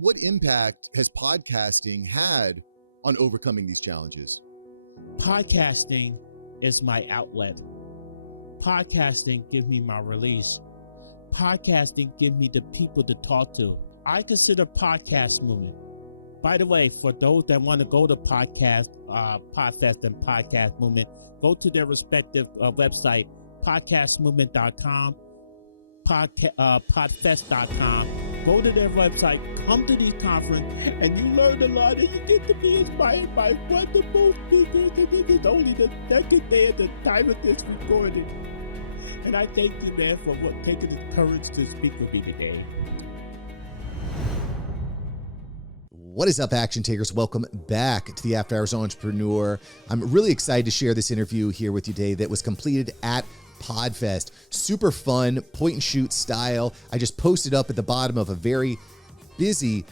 what impact has podcasting had on overcoming these challenges? Podcasting is my outlet. Podcasting gives me my release. Podcasting gives me the people to talk to. I consider podcast movement. By the way, for those that want to go to PodFest and Podcast Movement, go to their respective website, podcastmovement.com, podfest.com. Go to their website, come to these conferences, and you learn a lot, and you get to be inspired by wonderful speakers. And this is only the second day at the time of this recording. And I thank you, man, for taking the courage to speak with me today. What is up, action takers? Welcome back to the After Hours Entrepreneur. I'm really excited to share this interview here with you today that was completed at PodFest. Super fun, point and shoot style. I just posted up at the bottom of a very busy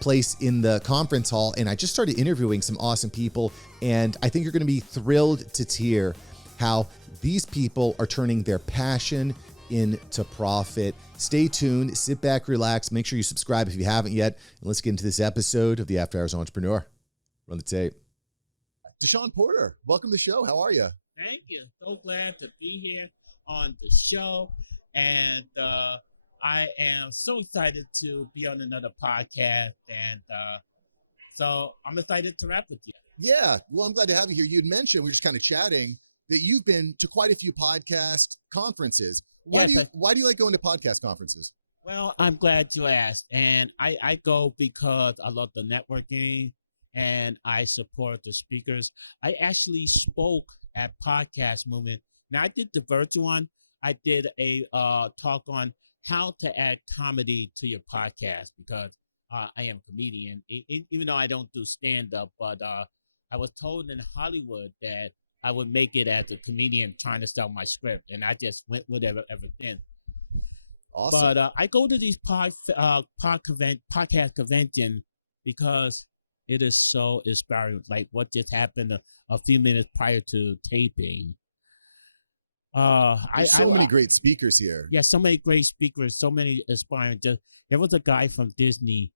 place in the conference hall, and I just started interviewing some awesome people, and I think you're going to be thrilled to hear how these people are turning their passion into profit. Stay tuned, sit back, relax, make sure you subscribe if you haven't yet, and let's get into this episode of the After Hours Entrepreneur. Run the tape. Deshon Porter, welcome to the show. How are you? Thank you. So glad to be here on the show, and I am so excited to be on another podcast, and so I'm excited to rap with you. Yeah, well, I'm glad to have you here. You'd mentioned, we were just kind of chatting, that you've been to quite a few podcast conferences. Why do you like going to podcast conferences? Well, I'm glad you asked. And I go because I love the networking and I support the speakers. I actually spoke at Podcast Movement. Now, I did the virtual one. I did a talk on how to add comedy to your podcast because I am a comedian, even though I don't do stand-up. But I was told in Hollywood that I would make it as a comedian trying to sell my script, and I just went with it ever since. Awesome. But I go to these podcast convention because it is so inspiring. Like what just happened a few minutes prior to taping. There's so many great speakers here. Yeah, so many great speakers, so many inspiring. There was a guy from Disney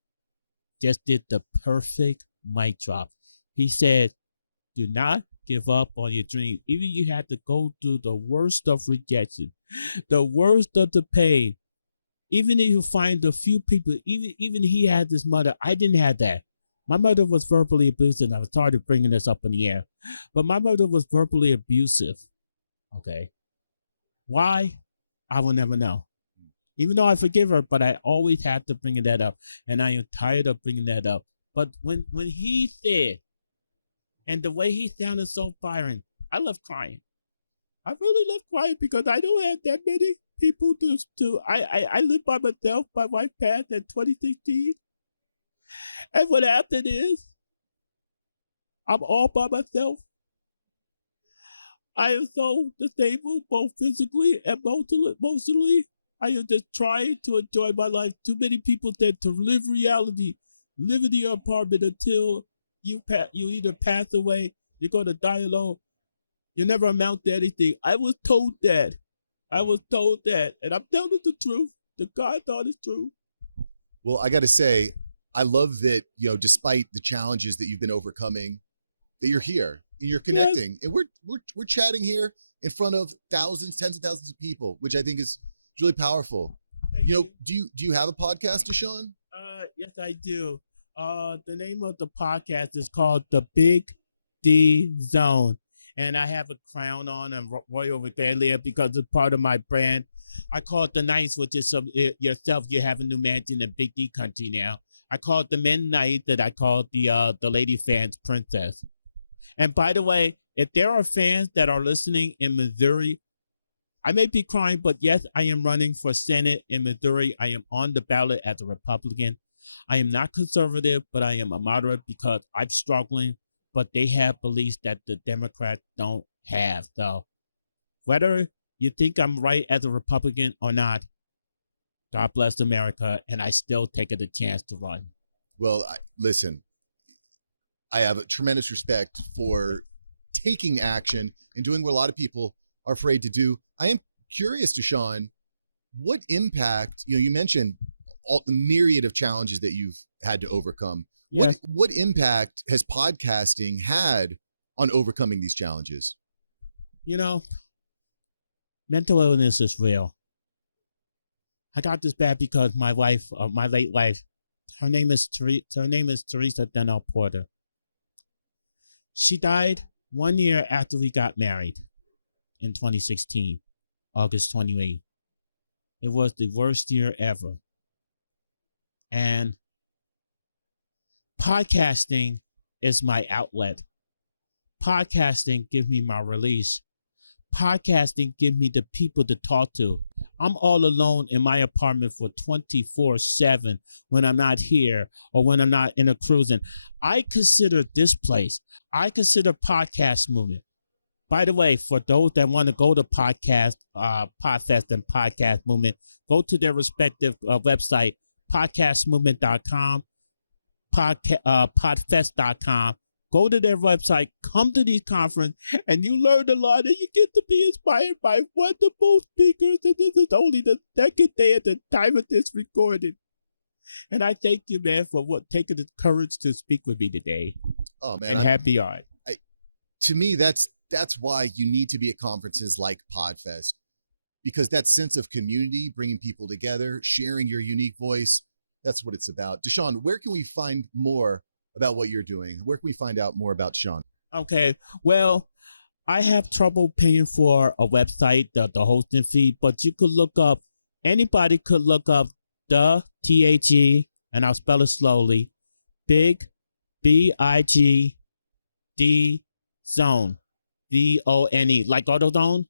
just did the perfect mic drop. He said, "Do not give up on your dream. Even you had to go through the worst of rejection, the worst of the pain. Even if you find a few people, even he had his mother. I didn't have that. My mother was verbally abusive. I was tired of bringing this up in the air, but my mother was verbally abusive. Okay. Why? I will never know. Even though I forgive her, but I always had to bring that up, and I am tired of bringing that up. But when he said, and the way he sounded so firing, I love crying. I really love crying because I don't have that many people to I live by myself. My wife passed in 2016. And what happened is I'm all by myself. I am so disabled, both physically and emotionally. I am just trying to enjoy my life. Too many people said to live reality, live in your apartment until you either pass away, you're going to die alone. You never amount to anything. I was told that. And I'm telling the truth. The God's honest truth. Well, I got to say, I love that, despite the challenges that you've been overcoming, that you're here and you're connecting. Yes. And we're chatting here in front of thousands, tens of thousands of people, which I think is really powerful. Thank you. Do you have a podcast, Deshon? Yes, I do. The name of the podcast is called The Big D Zone. And I have a crown on and royal regalia because it's part of my brand. I call it the Nights, which is yourself. You have a new mansion in Big D country now. I call it the Men Night that I call the lady fans Princess. And by the way, if there are fans that are listening in Missouri, I may be crying, but yes, I am running for Senate in Missouri. I am on the ballot as a Republican. I am not conservative, but I am a moderate because I'm struggling, but they have beliefs that the Democrats don't have. So whether you think I'm right as a Republican or not, God bless America, and I still take it a chance to run. Well, listen, I have a tremendous respect for taking action and doing what a lot of people are afraid to do. I am curious, Deshon, what impact, you mentioned all the myriad of challenges that you've had to overcome. Yes. What impact has podcasting had on overcoming these challenges? You know, mental illness is real. I got this bad because my wife, my late wife, her name is Teresa Deshon Porter. She died 1 year after we got married in 2016, August 28th. It was the worst year ever. And podcasting is my outlet. Podcasting gives me my release. Podcasting gives me the people to talk to. I'm all alone in my apartment for 24/7 when I'm not here or when I'm not in a cruising. I consider this place, I consider podcast movement. By the way, for those that want to go to PodFest and podcast movement, go to their respective website, podcastmovement.com, podfest.com. Go to their website, come to these conferences, and you learn a lot, and you get to be inspired by wonderful speakers. And this is only the second day at the time of this recording. And I thank you, man, for taking the courage to speak with me today. Oh man, and happy art. To me, that's why you need to be at conferences like PodFest, because that sense of community, bringing people together, sharing your unique voice, that's what it's about. Deshon, where can we find more about what you're doing? Where can we find out more about Deshon? Okay, well, I have trouble paying for a website, the hosting fee, but you could look up, anybody could look up the THE, and I'll spell it slowly, Big, BIGD Zone, ZONE, like AutoZone.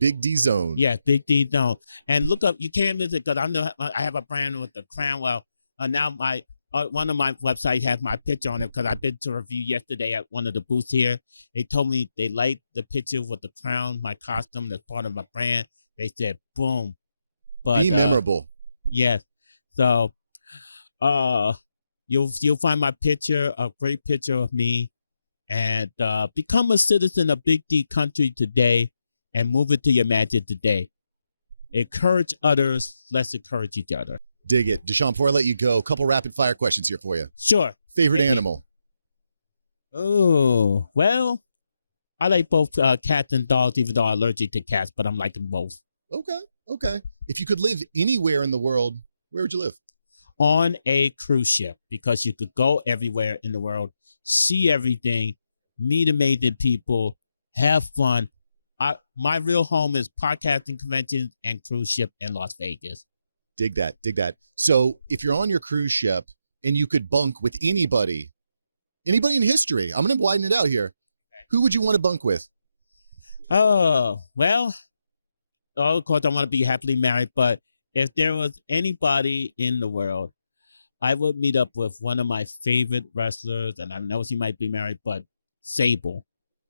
Big D Zone. Yeah, Big D Zone. And look up, you can't visit because I have a brand with the crown. Well, now my one of my websites has my picture on it because I've been to review yesterday at one of the booths here. They told me they liked the picture with the crown, my costume, that's part of my brand. They said, boom. But be memorable. Yes. So you'll find my picture, a great picture of me, and become a citizen of Big D country today and move it to your magic today. Encourage others. Let's encourage each other. Dig it. Deshon, before I let you go, a couple rapid fire questions here for you. Sure. Favorite animal? Oh, well, I like both cats and dogs, even though I'm allergic to cats, but I'm liking both. Okay. If you could live anywhere in the world, where would you live? On a cruise ship, because you could go everywhere in the world, see everything, meet amazing people, have fun. My real home is podcasting conventions and cruise ship in Las Vegas. Dig that. So if you're on your cruise ship and you could bunk with anybody in history, I'm going to widen it out here. Who would you want to bunk with? Oh, well, of course I want to be happily married, but if there was anybody in the world, I would meet up with one of my favorite wrestlers, and I know she might be married, but Sable.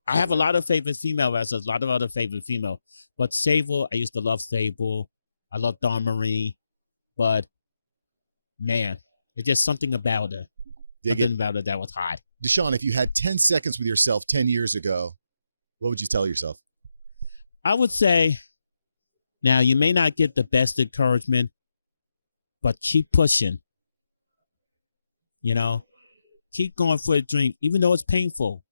I have a lot of favorite female wrestlers, a lot of other favorite female, but Sable, I used to love Sable. I love Dawn Marie, but man, it's just something about her. About her that was hot. Deshon, if you had 10 seconds with yourself 10 years ago, what would you tell yourself? I would say, now you may not get the best encouragement, but keep pushing. Keep going for a dream, even though it's painful.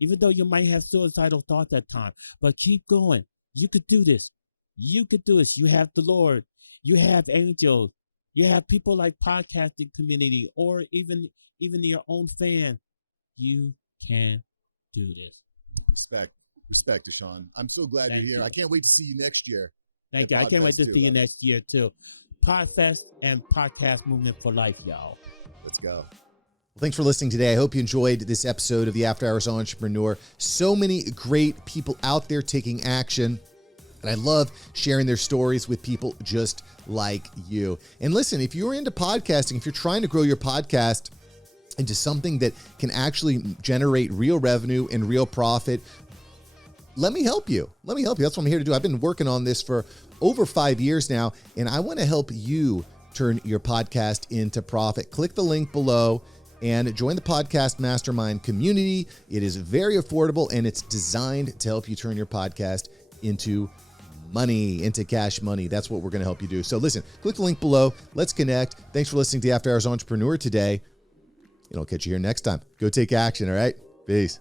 Even though you might have suicidal thoughts at times, but keep going. You could do this. You could do this. You have the Lord. You have angels. You have people like podcasting community, or even your own fan. You can do this. Respect, Deshon. I'm so glad you're here. I can't wait to see you next year. Thank you. I can't wait to see you next year too. PodFest and Podcast Movement for Life, y'all. Let's go. Well, thanks for listening today. I hope you enjoyed this episode of the After Hours Entrepreneur. So many great people out there taking action. And I love sharing their stories with people just like you. And listen, if you're into podcasting, if you're trying to grow your podcast into something that can actually generate real revenue and real profit, let me help you. That's what I'm here to do. I've been working on this for over 5 years now, and I want to help you turn your podcast into profit. Click the link below and join the Podcast Mastermind community. It is very affordable, and it's designed to help you turn your podcast into money, into cash money. That's what we're going to help you do. So listen, click the link below. Let's connect. Thanks for listening to After Hours Entrepreneur today. And I'll catch you here next time. Go take action, all right? Peace.